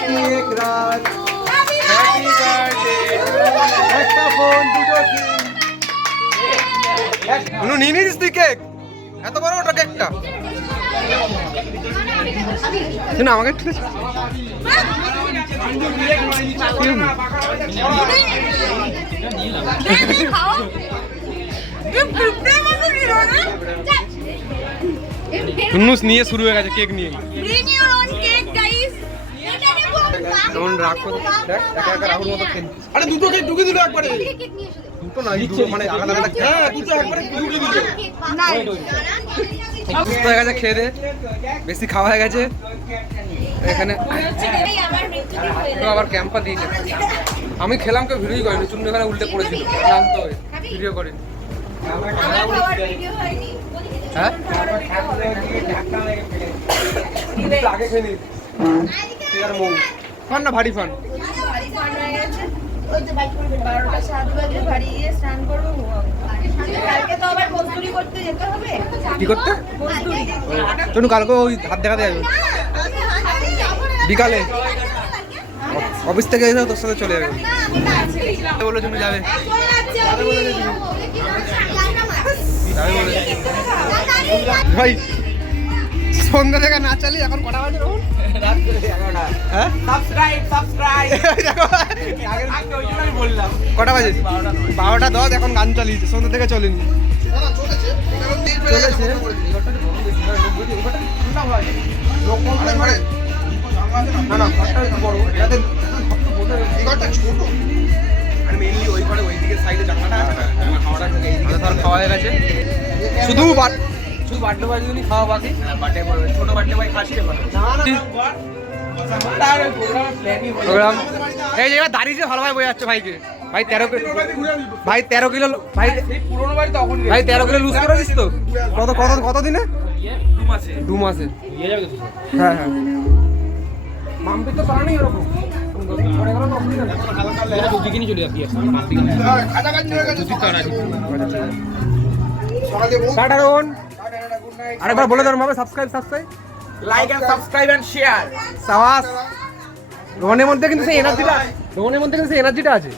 কি এক রাত হ্যাপি বার্থডে একটা ফোন দুটো সিম অনু নিয়ে নিস তুই কেক? এত বড় ওটা কেকটা। না আমাকে ঠিক আছে নুনুস নিয়ে শুরু হয়ে গেছে কেক নিয়ে। কেমন রাগ করে দেখ একা একা রাহুর মতো খেলছিস। আরে দুটো কেক ঢুকে দিল একবারে। দুটো না দুটো মানে আলাদা আলাদা হ্যাঁ দুটো একবারে ঢুকে দিল। সুস্থ হয়ে গেছে খেয়ে দে। বেশি খাওয়া হয়ে গেছে। এখানে তো আবার ক্যাম্পা দিয়েছে। আমি খেলাম কেউ ভিডিও করিনি চুন্নি এখানে উল্টে পড়েছিল। ক্লান্ত হয়ে ভিডিও করিনি। হ্যাঁ মৌ ফান না, ভারী ফান। ওই হাত দেখাতে যাবে। বিকালে। অফিস থেকে এসে তোর সাথে চলে যাবে। বলে তুমি যাবে। যাবে বলে ভাই সন্ধ্যা থেকে না চালি এখন কটা বাজে রোহন হ্যাঁ? কটা বাজে? বারোটা দশ এখন গান চালিয়েছে সন্ধ্যা থেকে চলেনি। চলেছে? না না ঘরটা একটু বড়। এটাতে আর মেইনলি ওই ঘরে ওই দিকে সাইডে জানলাটা আছে ঢুকে ধর খাওয়া হয়ে গেছে শুধু শুধু বার্থডে বয় খাওয়া বাকি। বার্থডে বয় ছোট বার্থডে বয় খাসিয়ে প্রোগ্রাম এই যে এবার দাঁড়িয়েছে ভালো ভাই বই যাচ্ছে ভাইকে। ভাই তেরো কিলো ভাই তেরো কিলো ভাই পুরোনো বাড়ি তখন ভাই তেরো কিলো লুজ করে দিস তো। কত কত কত দিনে? দু মাসে। দু মাসে। হ্যাঁ হ্যাঁ। মাম্পি তো পারেনি এরকম। পরে আরেকবার বলে দেন ভাবে subscribe subscribe like and subscribe and share সাবাস। রোহনের মধ্যে কিন্তু সেই এনার্জিটা রোহনের মধ্যে কিন্তু সেই এনার্জিটা আছে।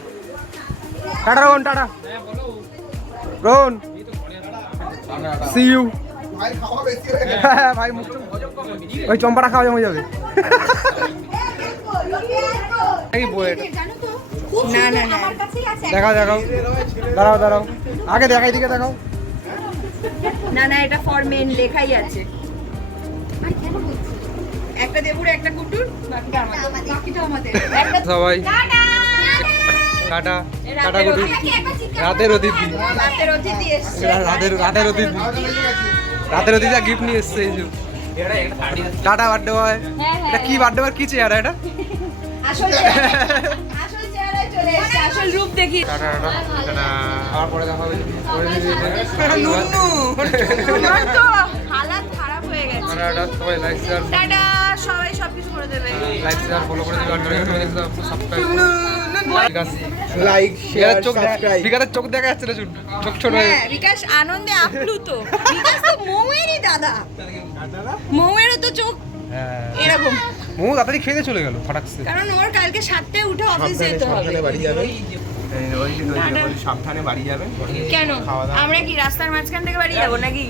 Tata Rohan tata. Rohan see you হ্যাঁ ভাই মুখ ওই চম্পাটা খাওয়া জমে যাবে। দেখাও দেখাও। দাঁড়াও দাঁড়াও। আগে দেখাই দিকে দেখাও। না না এটা ফর মেন লেখাই আছে। একটা দেবুর একটা কুটুর বাকিটা আমাদের। বাকিটা আমাদের। সবাই। রাতের অতিথি। রাতের অতিথি। এসছে। রাতের রাতের অতিথি। রাতের অতিথি গিফট নিয়ে এসছে এই যে। Tata birthday boy. এটা কি বার্থডে বয়? কি চেয়ার এটা? আসল চলে এসছে আসল রূপ দেখি। Tata tata. পরে দেখা হবে। আমার তো হালাত খারাপ হয়ে গেছে। টাটা সবাই লাইক শেয়ার টাটা সবাই সবকিছু করে দেবে। লাইক শেয়ার ফলো করে দিবেন সাবস্ক্রাইব লাইক বিকালের চোখ দেখা যাচ্ছে না চোখ ছোট হয়ে বিকাশ আনন্দে আপ্লুত। বিকাশ তো মৌয়েরই দাদা। মৌয়েরও তো চোখ হ্যাঁ। এরকম। মৌ তাড়াতাড়ি খেয়ে চলে গেল ফটাকছে কারণ ওর কালকে সাতটায় উঠে অফিসে যেতে হবে। বাড়ি যাবে। সাবধানে বাড়ি যাবে। কেন? আমরা কি রাস্তার মাঝখান থেকে বাড়ি যাব নাকি?